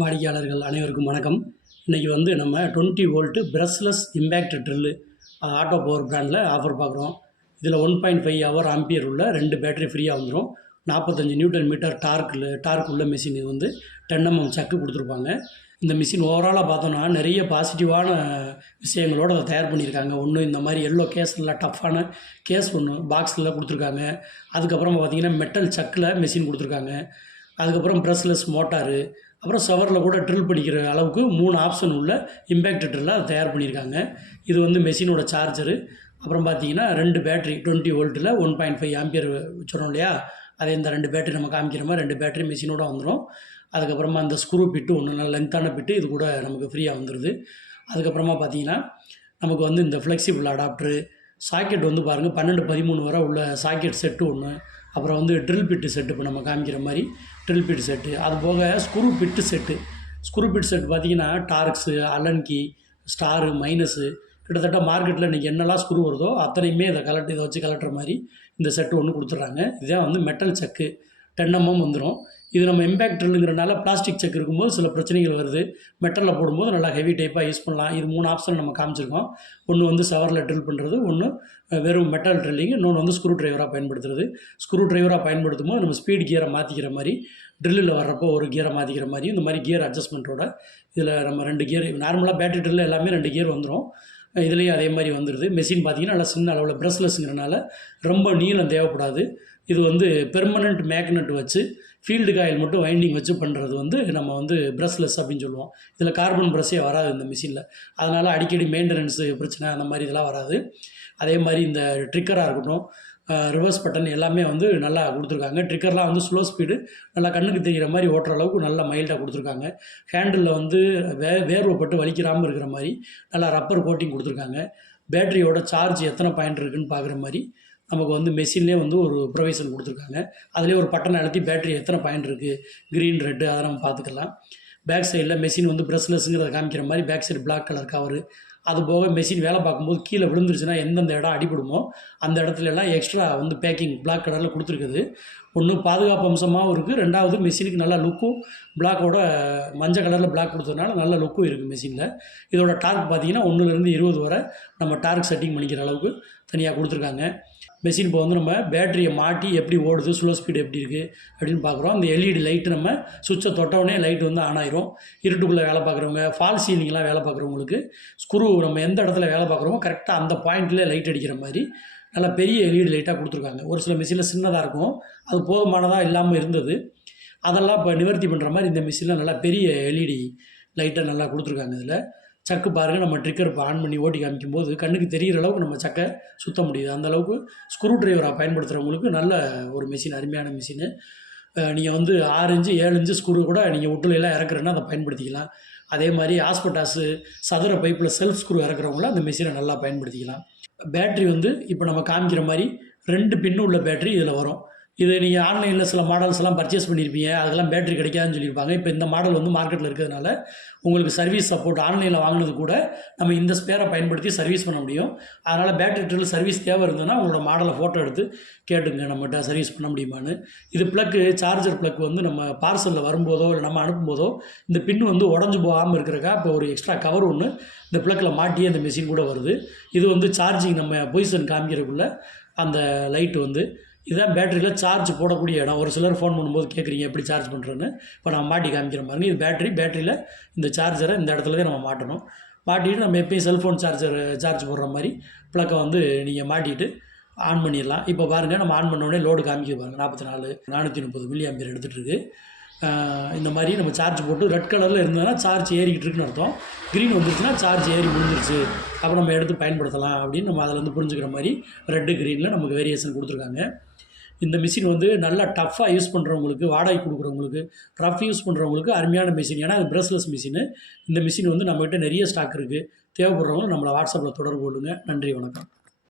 வாடிக்கையாளர்கள் அனைவருக்கும் வணக்கம். இன்றைக்கி வந்து நம்ம 20 volt brushless impact drill auto power பிராண்டில் ஆஃபர் பார்க்குறோம். இதில் 1.5 ஹவர் ஆம்பியர் உள்ள 2 பேட்டரி ஃப்ரீயாக வந்துடும். 45 நியூட்டன் மீட்டர் டார்க் உள்ள மிஷின். இது வந்து 10 mm சக்கு கொடுத்துருப்பாங்க. இந்த மிஷின் ஓவராலாக பார்த்தோன்னா நிறைய பாசிட்டிவான விஷயங்களோடு அதை தயார் பண்ணியிருக்காங்க. ஒன்று இந்த மாதிரி எல்லோ கேஸ், நல்லா டஃப்பான கேஸ் ஒன்று பாக்ஸில் கொடுத்துருக்காங்க. அதுக்கப்புறம் பார்த்திங்கன்னா மெட்டல் சக்கில் மிஷின் கொடுத்துருக்காங்க. அதுக்கப்புறம் பிரஷ்லெஸ் மோட்டாரு, அப்புறம் ஷவரில் கூட ட்ரில் பண்ணிக்கிற அளவுக்கு 3 ஆப்ஷன் உள்ள இம்பேக்ட் ட்ரில்லை அதை தயார் பண்ணியிருக்காங்க. இது வந்து மெஷினோட சார்ஜரு. அப்புறம் பார்த்தீங்கன்னா 2 பேட்டரி 20 வோல்ட்டில் 1.5 ஆம்பியர் வச்சுருவோம் இல்லையா, அதே இந்த 2 பேட்டரி நம்ம காமிக்கிற மாதிரி 2 பேட்டரி மெஷினோட வந்துடும். அதுக்கப்புறமா அந்த ஸ்க்ரூ பிட்டு ஒன்று நல்ல லென்த்தான பிட்டு இது கூட நமக்கு ஃப்ரீயாக வந்துடுது. அதுக்கப்புறமா பார்த்தீங்கன்னா நமக்கு வந்து இந்த ஃப்ளெக்சிபிள் அடாப்டரு, சாக்கெட் வந்து பாருங்கள் 12-13 வரை உள்ள சாக்கெட் செட்டு ஒன்று, அப்புறம் வந்து ட்ரில் பிட்டு செட்டு, இப்போ நம்ம காமிக்கிற மாதிரி ட்ரில் பிட்டு செட்டு, அது போக ஸ்க்ரூ பிட்டு செட்டு. ஸ்க்ரூ பிட் செட் பார்த்திங்கன்னா டார்க்ஸு, அல்லன்கி, ஸ்டாரு, மைனஸு, கிட்டத்தட்ட மார்க்கெட்டில் இன்றைக்கி என்னெல்லாம் ஸ்க்ரூ வருதோ அத்தனையுமே இதை வச்சு கலட்டுற மாதிரி இந்த செட்டு ஒன்று கொடுத்துட்றாங்க. இதுதான் வந்து மெட்டல் சக்கு 10 mm வந்துடும். இது நம்ம இம்பேக்ட் ட்ரில்லுங்கிறனால பிளாஸ்டிக் செக் இருக்கும்போது சில பிரச்சனைகள் வருது. மெட்டலில் போடும்போது நல்லா ஹெவி டைப்பாக யூஸ் பண்ணலாம். இது 3 ஆப்ஷன் நம்ம காமிச்சிருக்கோம். ஒன்று வந்து ஷவரில் ட்ரில் பண்ணுறது, ஒன்று வெறும் மெட்டல் ட்ரில்லிங், இன்னொன்று வந்து ஸ்க்ரூ ட்ரைவராக பயன்படுத்துறது. ஸ்க்ரூ ட்ரைவராக பயன்படுத்தும் போது நம்ம ஸ்பீட் கியரை மாற்றிக்கிற மாதிரி, ட்ரில்லில் வர்றப்போ ஒரு கியரை மாற்றிக்கிற மாதிரி, இந்த மாதிரி கியர் அட்ஜஸ்ட்மெண்ட்டோட இதில் நம்ம 2 கியர், நார்மலாக பேட்டரி ட்ரில்லில் எல்லாமே 2 கியர் வந்துடும். இதுலேயும் அதே மாதிரி வந்துடுது. மெஷின் பார்த்திங்கன்னா நல்லா சின்ன அளவில் பிரஷ்லெஸ்ங்கிறனால ரொம்ப நீளம் தேவைப்படாது. இது வந்து பெர்மனண்ட் மேக்னெட் வச்சு ஃபீல்டு காயில் மட்டும் வைண்டிங் வச்சு பண்ணுறது வந்து நம்ம வந்து பிரஷ்லெஸ் அப்படின்னு சொல்லுவோம். இதில் கார்பன் ப்ரஷ்ஷே வராது இந்த மிஷினில். அதனால் அடிக்கடி மெயின்டெனன்ஸு பிரச்சனை அந்த மாதிரி இதெல்லாம் வராது. அதே மாதிரி இந்த ட்ரிக்கராக இருக்கட்டும், ரிவர்ஸ் பட்டன் எல்லாமே வந்து நல்லா கொடுத்துருக்காங்க. ட்ரிக்கர்லாம் வந்து ஸ்லோ ஸ்பீடு நல்லா கண்ணுக்கு தெரிகிற மாதிரி ஓட்டுற அளவுக்கு நல்லா மைல்டாக கொடுத்துருக்காங்க. ஹேண்டிலில் வந்து வேர்வைப்பட்டு வலிக்கிறாமல் இருக்கிற மாதிரி நல்லா ரப்பர் கோட்டிங் கொடுத்துருக்காங்க. பேட்டரியோட சார்ஜ் எத்தனை பாயிண்ட் இருக்குதுன்னு பார்க்குற மாதிரி நமக்கு வந்து மெஷின்லேயே வந்து ஒரு ப்ரொவிஷன் கொடுத்துருக்காங்க. அதிலே ஒரு பட்டன் அழுத்தி பேட்டரி எத்தனை பாயிண்ட் இருக்குது, க்ரீன், ரெட்டு, அதை நம்ம பார்த்துக்கலாம். பேக் சைடில் மெஷின் வந்து பிரஷ்லெஸ்ங்கிறத காமிக்கிற மாதிரி back side black colour cover. அது போக மெஷின் வேலை பார்க்கும்போது கீழே விழுந்துருச்சுன்னா எந்தெந்த இடம் அடிபடுமோ அந்த இடத்துல எல்லாம் எக்ஸ்ட்ரா வந்து பேக்கிங் பிளாக் கலரில் கொடுத்துருக்குது. ஒன்று பாதுகாப்பு அம்சமாகவும் இருக்குது, ரெண்டாவது மெஷினுக்கு நல்ல லுக்கும், பிளாக்கோட மஞ்சள் கலரில் பிளாக் கொடுத்ததுனால நல்ல லுக்கும் இருக்குது மெஷினில். இதோட டார்க் பார்த்திங்கன்னா 1லேருந்து 20 வரை நம்ம டார்க் செட்டிங் பண்ணிக்கிற அளவுக்கு தனியாக கொடுத்துருக்காங்க. மெஷின் இப்போ வந்து நம்ம பேட்டரியை மாட்டி எப்படி ஓடுது, ஸ்லோ ஸ்பீடு எப்படி இருக்குது அப்படின்னு பார்க்குறோம். அந்த எல்இடி லைட்டு நம்ம சுவிட்சை தொட்டவுடனே லைட் வந்து ஆன் ஆயிரும். இருட்டுக்குள்ளே வேலை பார்க்குறவங்க, ஃபால் சீலிங்லாம் வேலை பார்க்குறவங்களுக்கு ஸ்க்ரூ நம்ம எந்த இடத்துல வேலை பார்க்குறோமோ கரெக்டாக அந்த பாயிண்ட்லேயே லைட் அடிக்கிற மாதிரி நல்லா பெரிய எல்இடி லைட்டாக கொடுத்துருக்காங்க. ஒரு சில மிஷினில் சின்னதாக இருக்கும், அது போதுமானதாக இல்லாமல் இருந்தது. அதெல்லாம் இப்போ நிவர்த்தி பண்ணுற மாதிரி இந்த மிஷினில் நல்லா பெரிய எல்இடி லைட்டை நல்லா கொடுத்துருக்காங்க. இதில் சக்கு பாருங்கள், நம்ம ட்ரிக்கர் இப்போ ஆன் பண்ணி ஓட்டி காமிக்கும்போது கண்ணுக்கு தெரிகிற அளவுக்கு நம்ம சக்கை சுற்ற முடியுது. அந்தளவுக்கு ஸ்க்ரூ ட்ரைவராக பயன்படுத்துகிறவங்களுக்கு நல்ல ஒரு மிஷின், அருமையான மிஷினு. நீங்கள் வந்து 6 இன்ச்சு 7 இன்ச்சு ஸ்க்ரூ கூட நீங்கள் ஒட்டுலையெல்லாம் இறக்குறேன்னா அதை பயன்படுத்திக்கலாம். அதே மாதிரி ஹாஸ்பிட்டாஸு சதுர பைப்பில் செல்ஃப் ஸ்க்ரூ இறக்குறவங்களும் அந்த மிஷினை நல்லா பயன்படுத்திக்கலாம். பேட்ரி வந்து இப்போ நம்ம காமிக்கிற மாதிரி 2 பின்னு உள்ள பேட்ரி இதில் வரும். இது நீங்கள் ஆன்லைனில் சில மாடல்ஸ்லாம் பர்ச்சேஸ் பண்ணியிருப்பீங்க, அதெல்லாம் பேட்டரி கிடைக்காதுன்னு சொல்லியிருப்பாங்க. இப்போ இந்த மாடல் வந்து மார்க்கெட்டில் இருக்கிறதுனால உங்களுக்கு சர்வீஸ் சப்போர்ட், ஆன்லைனில் வாங்கினது கூட நம்ம இந்த ஸ்பேரை பயன்படுத்தி சர்வீஸ் பண்ண முடியும். அதனால் பேட்டரி ட்ரில் சர்வீஸ் தேவை இருந்ததுன்னா உங்களோட மாடலை ஃபோட்டோ எடுத்து கேட்டுங்க, நம்மகிட்ட சர்வீஸ் பண்ண முடியுமான்னு. இது ப்ளக்கு, சார்ஜர் ப்ளக் வந்து நம்ம பார்சலில் வரும்போதோ இல்லை நம்ம அனுப்பும்போதோ இந்த பின் வந்து உடஞ்சி போகாமல் இருக்கிறக்கா இப்போ ஒரு எக்ஸ்ட்ரா கவர் ஒன்று இந்த ப்ளக்கில் மாட்டியே அந்த மிஷின் கூட வருது. இது வந்து சார்ஜிங் நம்ம பொசிஷன் காமிக்கிறதுக்குள்ள அந்த லைட்டு வந்து இதுதான் பேட்டரியில் சார்ஜ் போடக்கூடிய இடம். ஒரு சிலர் ஃபோன் பண்ணும்போது கேட்குறீங்க எப்படி சார்ஜ் பண்ணுறேன்னு. இப்போ நான் மாட்டி காமிக்கிற மாதிரி இது பேட்டரியில் இந்த சார்ஜரை இந்த இடத்துல தான் நம்ம மாட்டணும். மாட்டிட்டு நம்ம எப்பயும் செல்ஃபோன் சார்ஜ் போடுற மாதிரி ப்ளக்கை வந்து நீங்கள் மாட்டிட்டு ஆன் பண்ணிடலாம். இப்போ பாருங்கள், நம்ம ஆன் பண்ணோடனே லோடு காமிக்க பாருங்கள், 44 430 மில்லி ஆம்பியர் எடுத்துகிட்டு. இந்த மாதிரி நம்ம சார்ஜ் போட்டு ரெட் கலரில் இருந்ததுன்னா சார்ஜ் ஏறிக்கிட்டு இருக்குன்னு அர்த்தம். க்ரீன் வந்துருச்சுன்னா சார்ஜ் ஏறி முடிஞ்சிருச்சு, அப்போ நம்ம எடுத்து பயன்படுத்தலாம் அப்படின்னு நம்ம அதில் வந்து புரிஞ்சுக்கிற மாதிரி ரெட்டு க்ரீனில் நமக்கு வேரியேஷன் கொடுத்துருக்காங்க. இந்த மிஷின் வந்து நல்லா டஃப்பாக யூஸ் பண்ணுறவங்களுக்கு, வாடகை கொடுக்குறவங்களுக்கு, ரஃப் யூஸ் பண்ணுறவங்களுக்கு அருமையான மிஷின். ஏன்னா அது பிரஷ்லெஸ் மிஷினு. இந்த மிஷின் வந்து நம்மகிட்ட நிறைய ஸ்டாக் இருக்குது. தேவைப்படுறவங்க நம்மளை வாட்ஸ்அப்பில் தொடர்பு கொள்ளுங்கள். நன்றி, வணக்கம்.